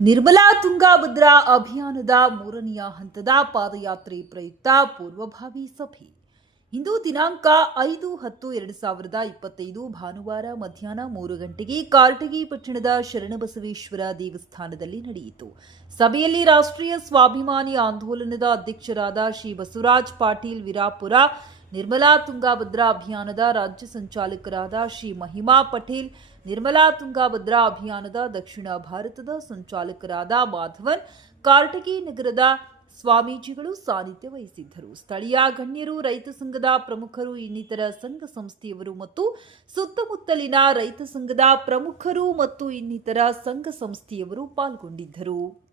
ನಿರ್ಮಲಾ ತುಂಗಾಭದ್ರಾ ಅಭಿಯಾನದ ಮೂರನೆಯ ಹಂತದ ಪಾದಯಾತ್ರೆ ಪ್ರಯುಕ್ತ ಪೂರ್ವಭಾವಿ ಸಭೆ. ಇಂದು ದಿನಾಂಕ ಐದು ಹತ್ತು ಎರಡು ಸಾವಿರದ ಇಪ್ಪತ್ತೈದು ಭಾನುವಾರ ಮಧ್ಯಾಹ್ನ ಮೂರು ಗಂಟೆಗೆ ಕಾರಟಗಿ ಪಟ್ಟಣದ ಶರಣಬಸವೇಶ್ವರ ದೇವಸ್ಥಾನದಲ್ಲಿ ನಡೆಯಿತು. ಸಭೆಯಲ್ಲಿ ರಾಷ್ಟ್ರೀಯ ಸ್ವಾಭಿಮಾನಿ ಆಂದೋಲನದ ಅಧ್ಯಕ್ಷರಾದ ಶ್ರೀ ಬಸವರಾಜ್ ಪಾಟೀಲ್ ವಿರಾಪುರ, ನಿರ್ಮಲಾ ತುಂಗಾಭದ್ರಾ ಅಭಿಯಾನದ ರಾಜ್ಯ ಸಂಚಾಲಕರಾದ ಶ್ರೀ ಮಹಿಮಾ ಪಟೇಲ್, ನಿರ್ಮಲಾ ತುಂಗಾಭದ್ರಾ ಅಭಿಯಾನದ ದಕ್ಷಿಣ ಭಾರತದ ಸಂಚಾಲಕರಾದ ಮಾಧವನ್, ಕಾರಟಗಿ ನಗರದ ಸ್ವಾಮೀಜಿಗಳು ಸಾನ್ನಿಧ್ಯ ವಹಿಸಿದ್ದರು. ಸ್ಥಳೀಯ ಗಣ್ಯರು, ರೈತ ಸಂಘದ ಪ್ರಮುಖರು, ಇನ್ನಿತರ ಸಂಘ ಸಂಸ್ಥೆಯವರು ಮತ್ತು ಸುತ್ತಮುತ್ತಲಿನ ರೈತ ಸಂಘದ ಪ್ರಮುಖರು ಮತ್ತು ಇನ್ನಿತರ ಸಂಘ ಸಂಸ್ಥೆಯವರು ಪಾಲ್ಗೊಂಡಿದ್ದರು.